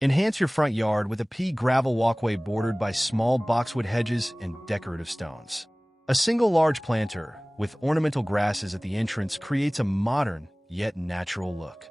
Enhance your front yard with a pea gravel walkway bordered by small boxwood hedges and decorative stones. A single large planter with ornamental grasses at the entrance creates a modern yet natural look.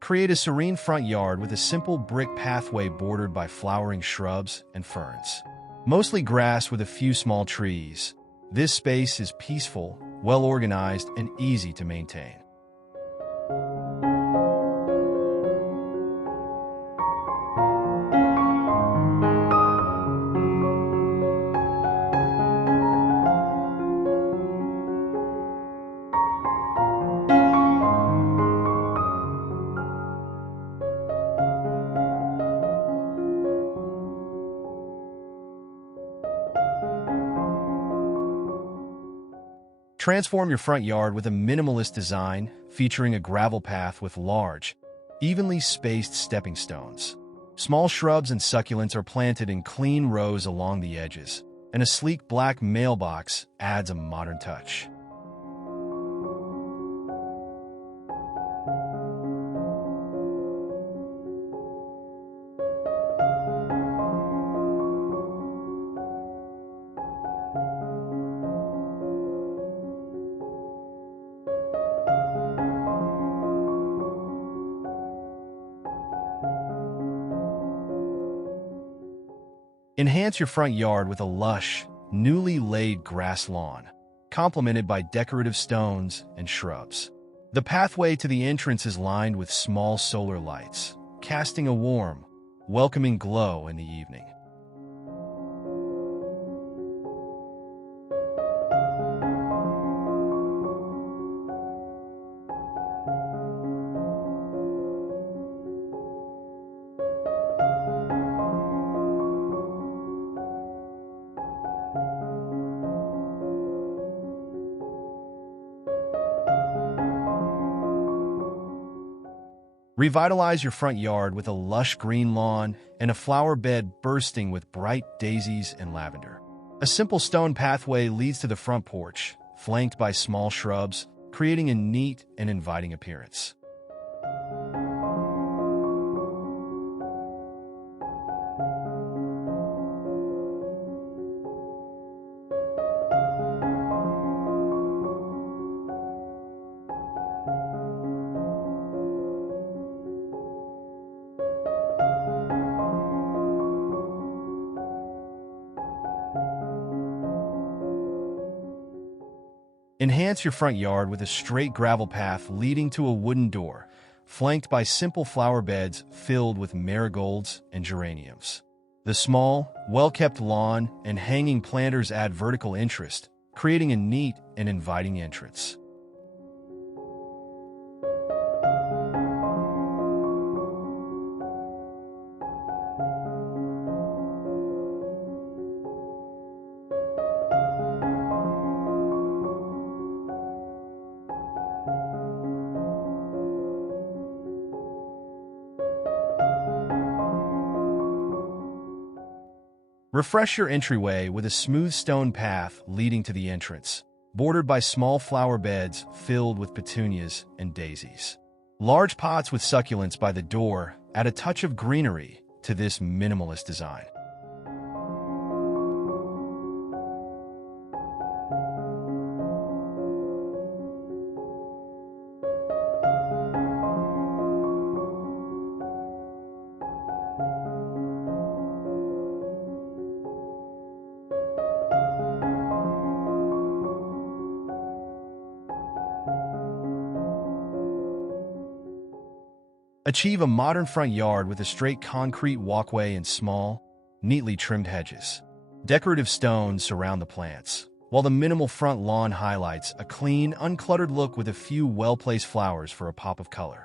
Create a serene front yard with a simple brick pathway bordered by flowering shrubs and ferns. Mostly grass with a few small trees. This space is peaceful, well-organized, and easy to maintain. Transform your front yard with a minimalist design featuring a gravel path with large, evenly spaced stepping stones. Small shrubs and succulents are planted in clean rows along the edges, and a sleek black mailbox adds a modern touch. Enhance your front yard with a lush, newly laid grass lawn, complemented by decorative stones and shrubs. The pathway to the entrance is lined with small solar lights, casting a warm, welcoming glow in the evening. Revitalize your front yard with a lush green lawn and a flower bed bursting with bright daisies and lavender. A simple stone pathway leads to the front porch, flanked by small shrubs, creating a neat and inviting appearance. Enhance your front yard with a straight gravel path leading to a wooden door, flanked by simple flower beds filled with marigolds and geraniums. The small, well-kept lawn and hanging planters add vertical interest, creating a neat and inviting entrance. Refresh your entryway with a smooth stone path leading to the entrance, bordered by small flower beds filled with petunias and daisies. Large pots with succulents by the door add a touch of greenery to this minimalist design. Achieve a modern front yard with a straight concrete walkway and small, neatly trimmed hedges. Decorative stones surround the plants, while the minimal front lawn highlights a clean, uncluttered look with a few well-placed flowers for a pop of color.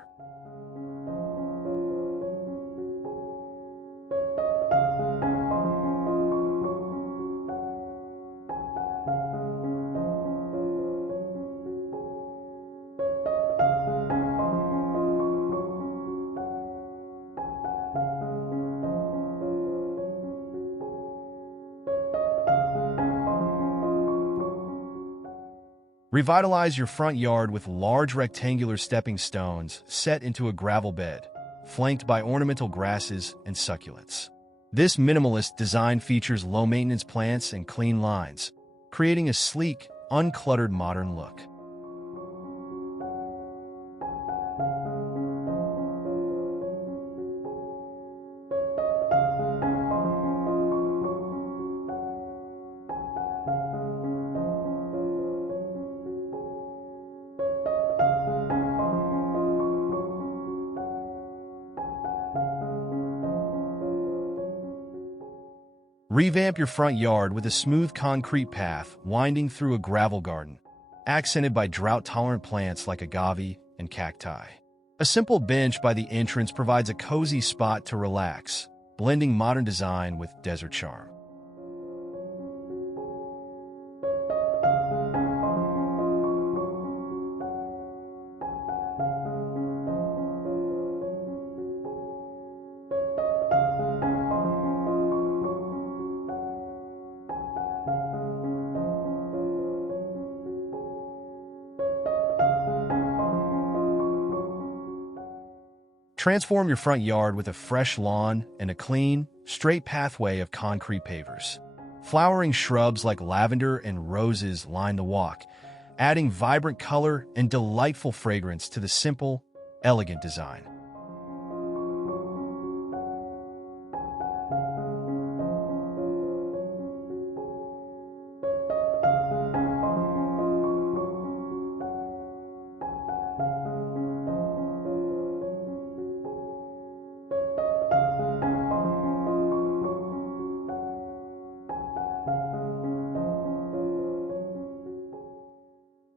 Revitalize your front yard with large rectangular stepping stones set into a gravel bed, flanked by ornamental grasses and succulents. This minimalist design features low-maintenance plants and clean lines, creating a sleek, uncluttered modern look. Revamp your front yard with a smooth concrete path winding through a gravel garden, accented by drought-tolerant plants like agave and cacti. A simple bench by the entrance provides a cozy spot to relax, blending modern design with desert charm. Transform your front yard with a fresh lawn and a clean, straight pathway of concrete pavers. Flowering shrubs like lavender and roses line the walk, adding vibrant color and delightful fragrance to the simple, elegant design.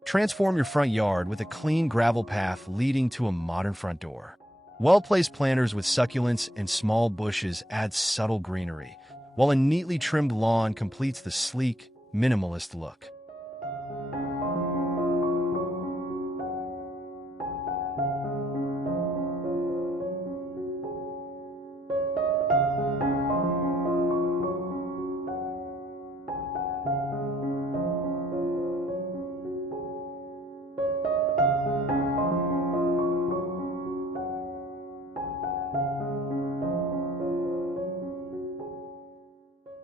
Transform your front yard with a clean gravel path leading to a modern front door. Well-placed planters with succulents and small bushes add subtle greenery, while a neatly trimmed lawn completes the sleek, minimalist look.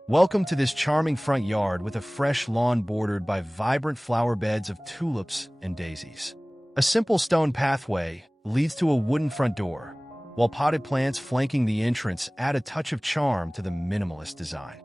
Welcome to this charming front yard with a fresh lawn bordered by vibrant flower beds of tulips and daisies. A simple stone pathway leads to a wooden front door, while potted plants flanking the entrance add a touch of charm to the minimalist design.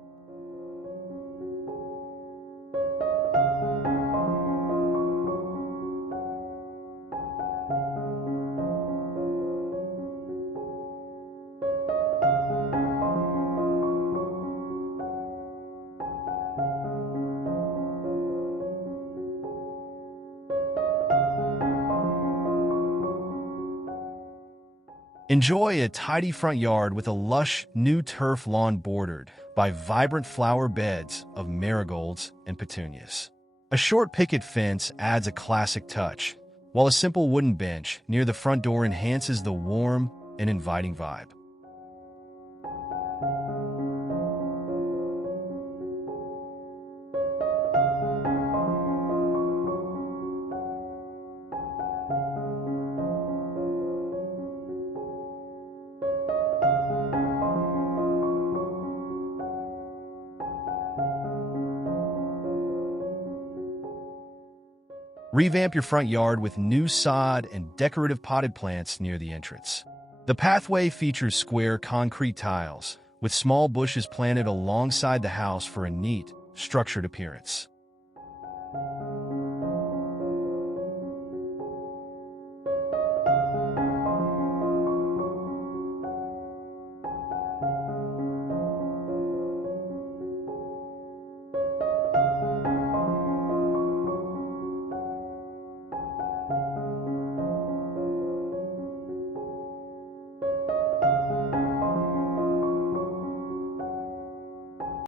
Enjoy a tidy front yard with a lush, new turf lawn bordered by vibrant flower beds of marigolds and petunias. A short picket fence adds a classic touch, while a simple wooden bench near the front door enhances the warm and inviting vibe. Revamp your front yard with new sod and decorative potted plants near the entrance. The pathway features square concrete tiles, with small bushes planted alongside the house for a neat, structured appearance.